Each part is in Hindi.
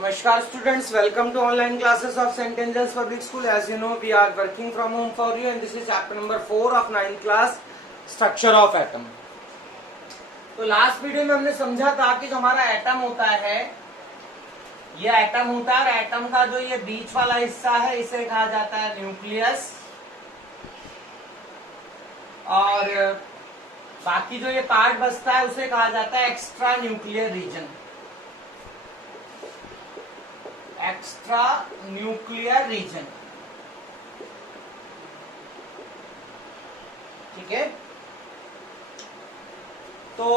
Namaskar students, welcome to online classes of St. Angel's Public School. As you know, we are working from home for you and this is chapter number 4 of 9th class, Structure of Atom. तो लास्ट वीडियो में हमने समझा था कि जो हमारा एटम होता है, ये एटम होता है और एटम का जो ये बीच वाला हिस्सा है इसे कहा जाता है न्यूक्लियस, और बाकी जो ये पार्ट बचता है उसे कहा जाता है extra nuclear region. Extra nuclear region, ठीक है। तो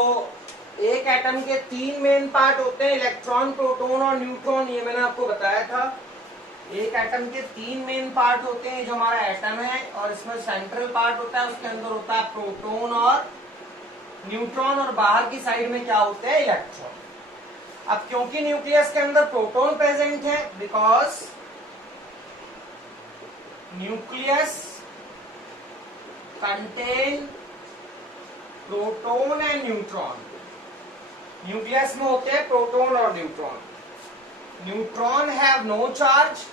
एक एटम के 3 मेन पार्ट होते हैं, इलेक्ट्रॉन, प्रोटॉन और न्यूट्रॉन। ये मैंने आपको बताया था। एक एटम के 3 मेन पार्ट होते हैं, जो हमारा एटम है, और इसमें सेंट्रल पार्ट होता है, उसके अंदर होता है प्रोटॉन और न्यूट्रॉन, और बाहर की साइड में क्या होते हैं, इलेक्ट्रॉन। अब क्योंकि न्यूक्लियस के अंदर प्रोटॉन प्रेजेंट है, because nucleus contain proton and neutron. Nucleus में होते हैं प्रोटॉन और neutron. Neutron have no charge,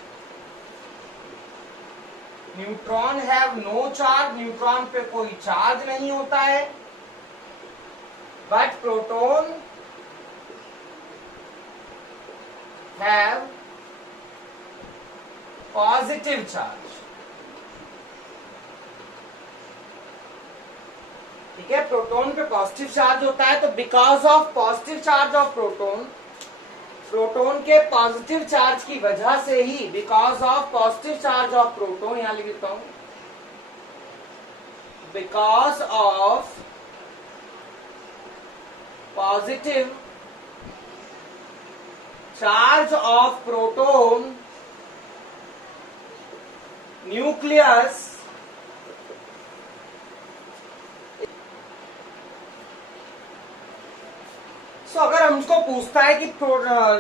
neutron have no charge, neutron पे कोई चार्ज नहीं होता है, but proton have positive charge, ठीक है। प्रोटॉन पे पॉजिटिव चार्ज होता है, तो because of positive charge of proton, proton के पॉजिटिव चार्ज की वजह से ही, because of positive charge of proton, यहां लिख देता हूं, because of positive charge of proton, nucleus अगर हमको पूछता है कि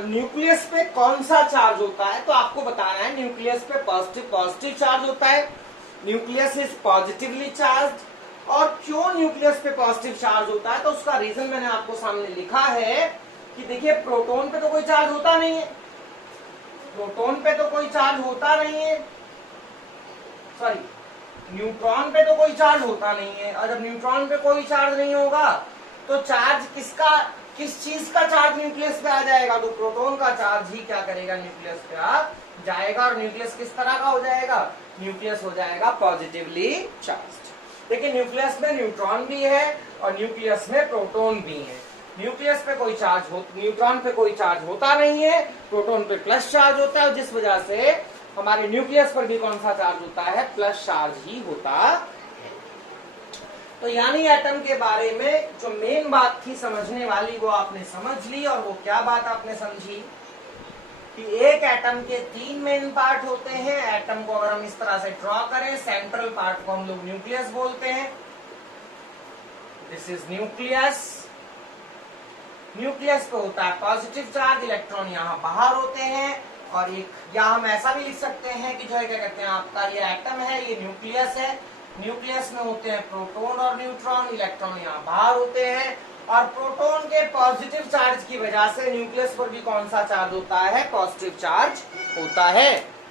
न्यूक्लियस पे कौन सा चार्ज होता है, तो आपको बताना है न्यूक्लियस पे पॉजिटिव चार्ज होता है, न्यूक्लियस इज पॉजिटिवली चार्ज। और क्यों न्यूक्लियस पे पॉजिटिव चार्ज होता है, तो उसका रीजन मैंने आपको सामने लिखा है कि देखिए, प्रोटॉन पे तो कोई चार्ज होता नहीं है, प्रोटॉन पे तो कोई चार्ज होता नहीं है, सॉरी, न्यूट्रॉन पे तो कोई चार्ज होता नहीं है। और जब न्यूट्रॉन पे कोई चार्ज नहीं होगा तो चार्ज किस चीज का चार्ज न्यूक्लियस पे आ जाएगा, तो प्रोटॉन का चार्ज ही क्या करेगा, न्यूक्लियस पे आ जाएगा। और न्यूक्लियस किस तरह का हो जाएगा, न्यूक्लियस हो जाएगा पॉजिटिवली चार्ज। देखिए, न्यूक्लियस में न्यूट्रॉन भी है और न्यूक्लियस में प्रोटॉन भी है। न्यूक्लियस पे कोई चार्ज हो, न्यूट्रॉन पे कोई चार्ज होता नहीं है, प्रोटॉन पे प्लस चार्ज होता है, जिस वजह से हमारे न्यूक्लियस पर भी कौन सा चार्ज होता है, प्लस चार्ज ही होता है। तो यानी एटम के बारे में जो मेन बात थी समझने वाली, वो आपने समझ ली। और वो क्या बात आपने समझी कि एक एटम के 3 मेन पार्ट होते हैं। एटम को अगर हम इस तरह से ड्रॉ करें, सेंट्रल पार्ट को हम लोग न्यूक्लियस बोलते हैं, दिस इज न्यूक्लियस। न्यूक्लियस पे होता है पॉजिटिव चार्ज, इलेक्ट्रॉन यहाँ बाहर होते हैं। और एक या हम ऐसा भी लिख सकते हैं कि जो है क्या कहते हैं, आपका ये एटम है, ये न्यूक्लियस है, न्यूक्लियस में होते हैं प्रोटॉन और न्यूट्रॉन, इलेक्ट्रॉन यहाँ बाहर होते हैं। और प्रोटॉन के पॉजिटिव चार्ज की वजह से न्यूक्लियस पर भी कौन सा चार्ज होता है, पॉजिटिव चार्ज होता है।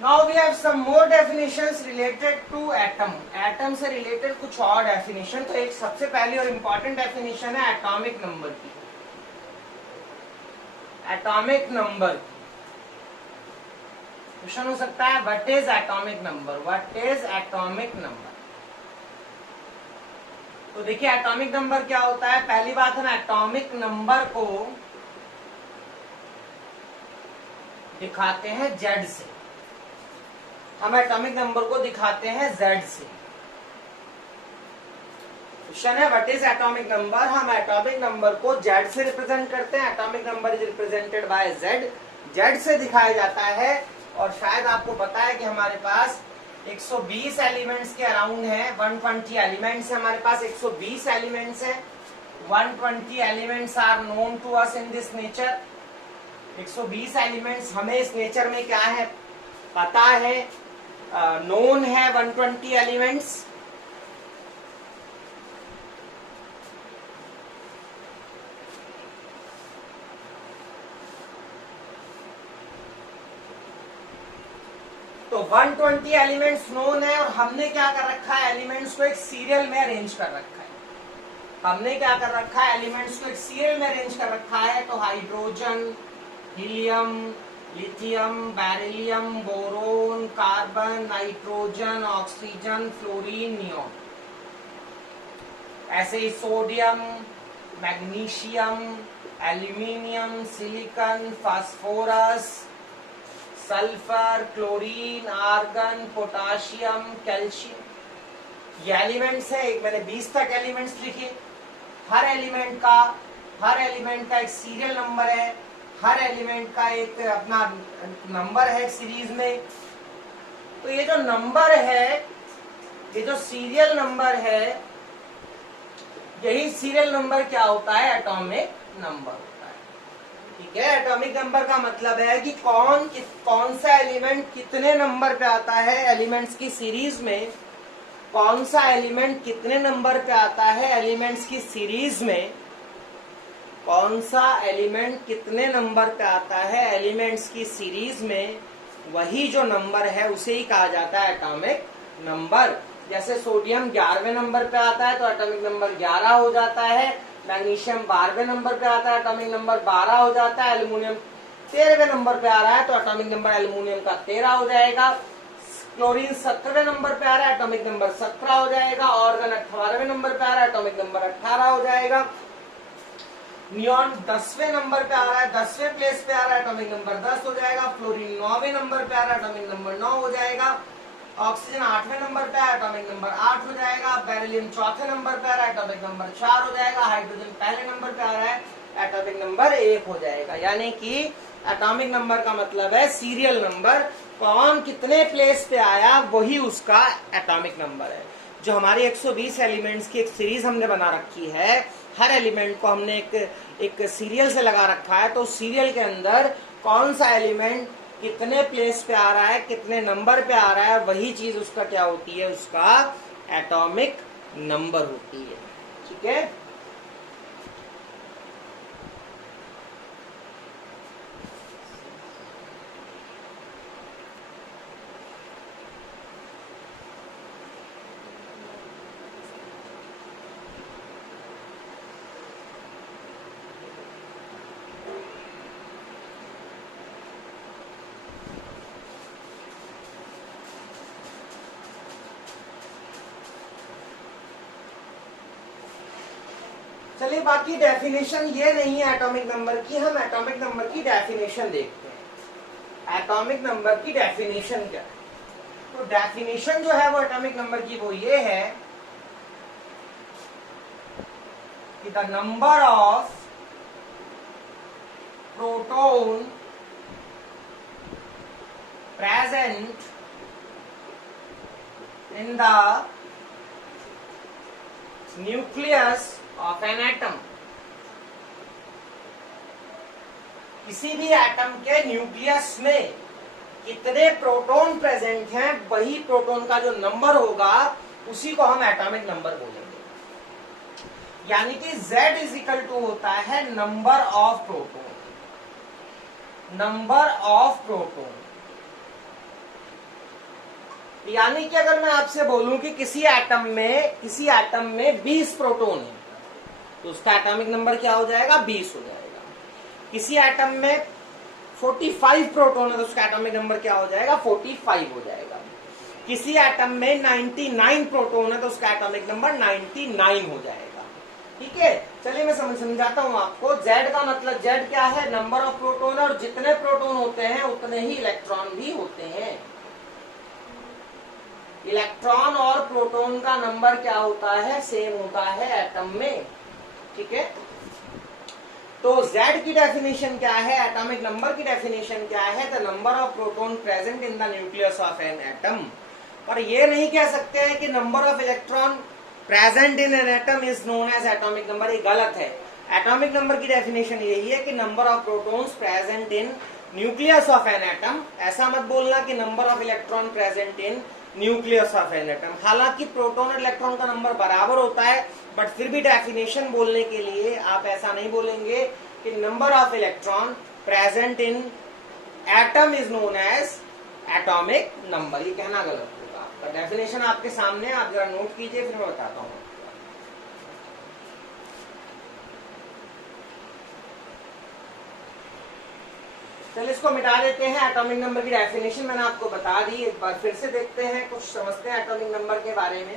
Now we have some more definitions related to atom. Atom से related कुछ और definition। तो एक सबसे पहली और important definition है atomic number की। atomic number क्वेश्चन हो सकता है, what is atomic number? What is atomic number? तो देखिए, atomic number क्या होता है। पहली बात, हम atomic number को दिखाते हैं Z से। हम एटॉमिक नंबर को दिखाते हैं Z से। क्वेश्चन है, व्हाट इज एटॉमिक नंबर। हम एटॉमिक नंबर को Z से रिप्रेजेंट करते हैं। Atomic number is represented by Z से दिखाया जाता है। और शायद आपको पता है कि हमारे पास 120 एलिमेंट्स के अराउंड है, 120 एलिमेंट्स है हमारे पास, 120 एलिमेंट्स है, 120 elements are known to us in this nature. 120 elements हमें इस नेचर में क्या है पता है, नोन है 120 एलिमेंट्स। तो 120 एलिमेंट्स नोन है और हमने क्या कर रखा है, एलिमेंट्स को एक सीरियल में अरेंज कर रखा है। हमने क्या कर रखा है, एलिमेंट्स को एक सीरियल में अरेंज कर रखा है। तो hydrogen, helium, lithium, beryllium, boron, carbon, nitrogen, oxygen, fluorine, neon. ऐसे ही sodium, magnesium, aluminium, silicon, phosphorus, sulphur, chlorine, argon, potassium, calcium. ये एलिमेंट्स है। एक मैंने 20 तक एलिमेंट्स लिखे। हर एलिमेंट का एक सीरियल नंबर है, हर एलिमेंट का एक अपना नंबर है सीरीज में। तो ये जो नंबर है, ये जो सीरियल नंबर है, यही सीरियल नंबर क्या होता है, एटॉमिक नंबर होता है। ठीक है, एटॉमिक नंबर का मतलब है कि कौन सा एलिमेंट कितने नंबर पे आता है एलिमेंट्स की सीरीज में, कौन सा एलिमेंट कितने नंबर पे आता है एलिमेंट्स की सीरीज में, कौन सा एलिमेंट कितने नंबर पे आता है एलिमेंट्स की सीरीज में, वही जो नंबर है उसे ही कहा जाता है एटॉमिक नंबर। जैसे सोडियम 11वें नंबर पे आता है तो एटॉमिक नंबर 11 हो जाता है। मैग्नीशियम 12वें नंबर पे आता है, एटॉमिक नंबर 12 हो जाता है। एल्यूमिनियम 13वें नंबर पे आ रहा है तो एटॉमिक नंबर एल्यूमिनियम का 13 हो जाएगा। क्लोरीन 17वें नंबर पे आ रहा है, एटॉमिक नंबर 17 हो जाएगा। ऑर्गन 18वें नंबर पे आ रहा है, एटॉमिक नंबर 18 हो जाएगा। नियॉन 10वें नंबर पे आ रहा है, 10वें प्लेस पे आ रहा है, एटॉमिक नंबर 10 हो जाएगा। फ्लोरीन 9वें नंबर पे आ रहा है, एटॉमिक नंबर 9 हो जाएगा। ऑक्सीजन 8वें नंबर पे है, एटॉमिक नंबर 8 हो जाएगा। बेरिलियम 4थे नंबर पे आ रहा है, एटॉमिक नंबर 4 हो जाएगा। हाइड्रोजन पहले नंबर पे आ रहा है, एटॉमिक नंबर 1 हो जाएगा। यानी कि एटॉमिक नंबर का मतलब है सीरियल नंबर, कौन कितने प्लेस पे आया वही उसका एटॉमिक नंबर है। जो हमारी 120 एलिमेंट्स की एक सीरीज हमने बना रखी है, हर एलिमेंट को हमने एक सीरियल से लगा रखा है, तो सीरियल के अंदर कौन सा एलिमेंट कितने प्लेस पे आ रहा है, कितने नंबर पे आ रहा है, वही चीज उसका क्या होती है, उसका एटॉमिक नंबर होती है। ठीक है, चलिए बाकी डेफिनेशन ये नहीं है एटॉमिक नंबर की, हम एटॉमिक नंबर की डेफिनेशन देखते हैं। एटॉमिक नंबर की डेफिनेशन क्या है? तो डेफिनेशन जो है वो एटॉमिक नंबर की वो ये है कि the number of proton present in the nucleus of an atom. किसी भी एटम के न्यूक्लियस में कितने प्रोटॉन प्रेजेंट हैं, वही प्रोटॉन का जो नंबर होगा उसी को हम एटॉमिक नंबर बोलेंगे। यानी कि Z इज इक्वल टू होता है number of proton, number of proton. यानी कि अगर मैं आपसे बोलूं कि किसी एटम में 20 प्रोटॉन है तो उसका एटॉमिक नंबर क्या हो जाएगा, 20 हो जाएगा। किसी एटम में 45 प्रोटॉन है तो उसका एटॉमिक नंबर क्या हो जाएगा, 45 हो जाएगा। किसी एटम में 99 प्रोटॉन है तो उसका एटॉमिक नंबर 99 हो जाएगा। ठीक है, चलिए मैं समझाता हूं आपको। Z का मतलब, Z क्या है, नंबर ऑफ प्रोटॉन, और जितने प्रोटॉन होते हैं उतने ही इलेक्ट्रॉन भी होते हैं। इलेक्ट्रॉन और प्रोटॉन का नंबर क्या होता है, सेम होता है एटम में। ठीक है, तो Z की डेफिनेशन क्या है, एटॉमिक नंबर की डेफिनेशन क्या है, the number of proton present in the nucleus of an atom. पर ये नहीं कह सकते हैं कि number of electron present in an atom is known as atomic number, ये गलत है। एटॉमिक नंबर की डेफिनेशन यही है कि number of protons present in nucleus of an atom. ऐसा मत बोलना कि number of electron present in nucleus of an atom. हालांकि प्रोटॉन और इलेक्ट्रॉन का नंबर बराबर होता है, बट फिर भी डेफिनेशन बोलने के लिए आप ऐसा नहीं बोलेंगे कि number of electron present in atom is known as atomic number. ये कहना गलत होगा। तो डेफिनेशन आपके सामने, आप जरा नोट कीजिए, फिर मैं बताता हूँ। चलिए इसको मिटा देते हैं। एटॉमिक नंबर की डेफिनेशन मैंने आपको बता दी, एक बार फिर से देखते हैं, कुछ समझते हैं एटॉमिक नंबर के बारे में।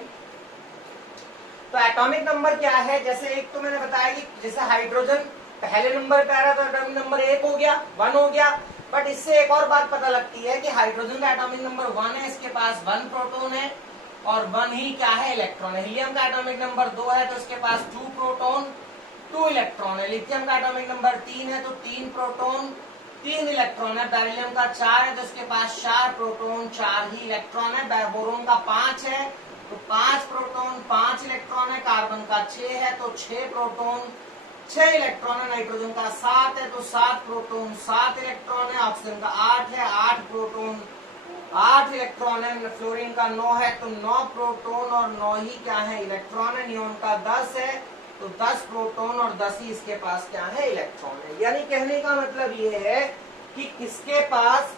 तो एटॉमिक नंबर क्या है? जैसे एक तो मैंने बताया कि जैसे हाइड्रोजन पहले नंबर पे आ रहा है तो एटॉमिक नंबर 1 हो गया, 1 हो गया। बट इससे एक और बात पता लगती है कि हाइड्रोजन का एटॉमिक नंबर 1 है, इसके पास 1 प्रोटॉन है और 1 ही क्या है? इलेक्ट्रॉन है। हीलियम का एटॉमिक नंबर 2 है तो इसके पास 2 प्रोटॉन 2 इलेक्ट्रॉन है। लिथियम का एटॉमिक नंबर 3 है तो 3 प्रोटॉन 3 इलेक्ट्रॉन है। बेरिलियम का 4 है तो इसके पास 4 प्रोटॉन 4 ही इलेक्ट्रॉन है। बोरोन का 5 है तो 5 प्रोटॉन 5 इलेक्ट्रॉन है। कार्बन का 6 है तो 6 प्रोटॉन 6 इलेक्ट्रॉन है। नाइट्रोजन का 7 है तो 7 प्रोटॉन 7 इलेक्ट्रॉन है। ऑक्सीजन का 8 है 8 प्रोटॉन 8 इलेक्ट्रॉन है। फ्लोरीन का 9 है तो 9 प्रोटॉन और 9 ही क्या है? इलेक्ट्रॉन है। नियोन का 10 है तो 10 प्रोटॉन और 10 ही इसके पास क्या है? इलेक्ट्रॉन है। यानी कहने का मतलब ये है कि किसके पास,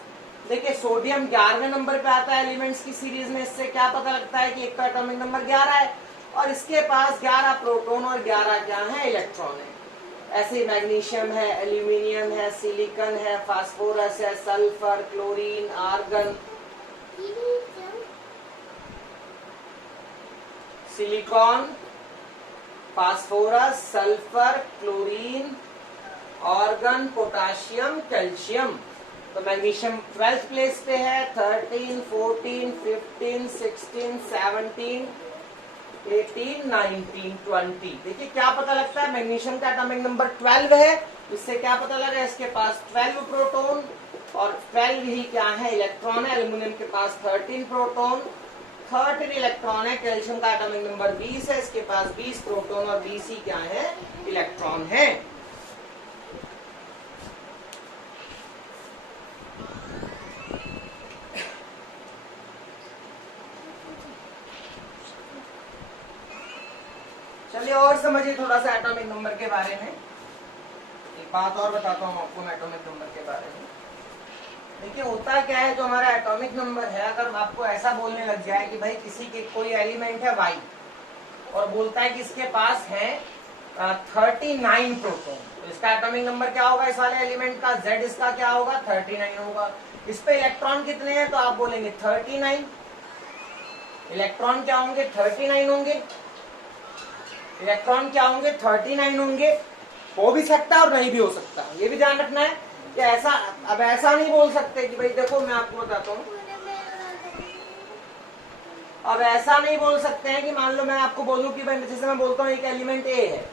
देखिए सोडियम 11वें नंबर पे आता है एलिमेंट्स की सीरीज में। इससे क्या पता लगता है कि एक का एटॉमिक नंबर 11 है और इसके पास 11 प्रोटॉन और 11 क्या है? इलेक्ट्रॉन है। ऐसे मैग्नीशियम है, एल्यूमिनियम है, सिलिकॉन है, फास्फोरस है, sulphur, chlorine, argon, silicon, phosphorus, sulphur, chlorine, argon, potassium, calcium. तो मैग्नीशियम 12th प्लेस पे है। 13, 14, 15, 16, 17, 18, 19, 20। देखिए क्या पता लगता है? मैग्नीशियम का एटॉमिक नंबर 12 है। इससे क्या पता लगा? इसके पास 12 प्रोटॉन और 12 ही क्या है? इलेक्ट्रॉन है। एल्यूमिनियम के पास 13 प्रोटॉन 13 इलेक्ट्रॉन है। कैल्शियम का एटॉमिक नंबर 20 है, इसके पास 20 प्रोटॉन और 20 ही क्या है? इलेक्ट्रॉन है। चलिए और समझिए थोड़ा सा एटॉमिक नंबर के बारे में। एक बात और बताता हूँ आपको एटॉमिक नंबर के बारे में। देखिए होता क्या है, जो हमारा एटॉमिक नंबर है, अगर आपको ऐसा बोलने लग जाए कि भाई किसी के कोई एलिमेंट है वाई और बोलता है कि इसके पास है 39 प्रोटॉन, तो इसका एटॉमिक नंबर क्या होगा? इस वाले एलिमेंट का Z इसका क्या होगा? 39 होगा। इस पे इलेक्ट्रॉन कितने हैं? तो आप बोलेंगे 39। इलेक्ट्रॉन क्या होंगे? 39 होंगे। इलेक्ट्रॉन क्या होंगे? 39 होंगे। हो भी सकता है और नहीं भी हो सकता, ये भी ध्यान रखना है कि ऐसा, अब ऐसा नहीं बोल सकते कि भाई देखो मैं आपको बताता हूँ, अब ऐसा नहीं बोल सकते हैं कि मान लो मैं आपको बोलूं कि भाई जैसे मैं बोलता हूँ एक एलिमेंट ए है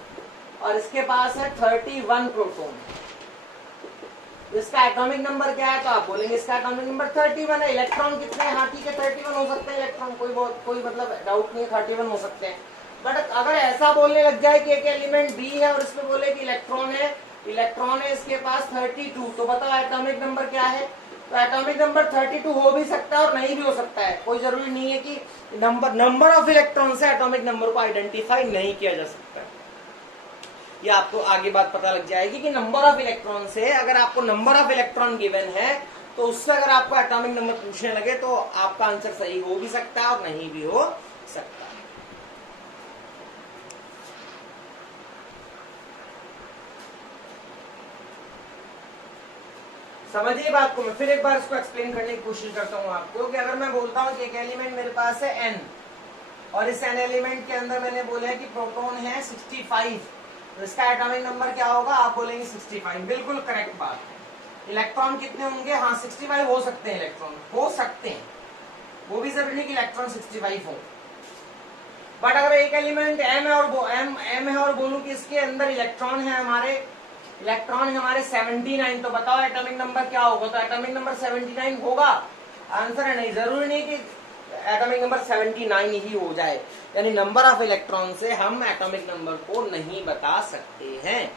और इसके पास है 31 प्रोटॉन, इसका एटॉमिक नंबर क्या है? तो आप बोलेंगे इसका एटॉमिक नंबर 31 है। इलेक्ट्रॉन कितने हैं? हाँ ठीक है 31 हो सकते हैं इलेक्ट्रॉन, कोई मतलब डाउट नहीं है, 31 हो सकते हैं। बट अगर ऐसा बोलने लग जाए कि एक एलिमेंट बी है और इसमें बोले कि इलेक्ट्रॉन है इसके पास 32, तो बताओ एटॉमिक नंबर क्या है? तो एटॉमिक नंबर 32 हो भी सकता है और नहीं भी हो सकता है। कोई जरूरी नहीं है कि नंबर ऑफ इलेक्ट्रॉन से एटॉमिक नंबर को आइडेंटिफाई नहीं किया जा सकता है। ये आपको आगे बात पता लग जाएगी कि नंबर ऑफ इलेक्ट्रॉन से, अगर आपको नंबर ऑफ इलेक्ट्रॉन गिवन है तो उससे अगर आपको एटॉमिक नंबर पूछने लगे तो आपका आंसर सही हो भी सकता है और नहीं भी हो सकता है। समझिए बात को, मैं फिर एक बार इसको एक्सप्लेन करने की कोशिश करता हूँ आपको कि अगर मैं बोलता हूँ कि एक एलिमेंट मेरे पास है n और इस n एलिमेंट के अंदर मैंने बोला है कि प्रोटॉन है 65, तो इसका एटॉमिक नंबर क्या होगा? आप बोलेंगे 65। बिल्कुल करेक्ट बात है। इलेक्ट्रॉन कितने होंगे? हाँ 65 हो सकते हैं, इलेक्ट्रॉन हो सकते हैं, वो भी जरूरी नहीं कि इलेक्ट्रॉन 65 हो। बट अगर एक एलिमेंट m है और बोलूं कि इसके अंदर इलेक्ट्रॉन है हमारे 79, तो बताओ एटॉमिक नंबर क्या होगा? तो एटॉमिक नंबर 79 होगा। आंसर है नहीं। जरूरी नहीं कि एटॉमिक नंबर 79 ही हो जाए, यानी नंबर ऑफ इलेक्ट्रॉन से हम एटॉमिक नंबर को नहीं बता सकते हैं।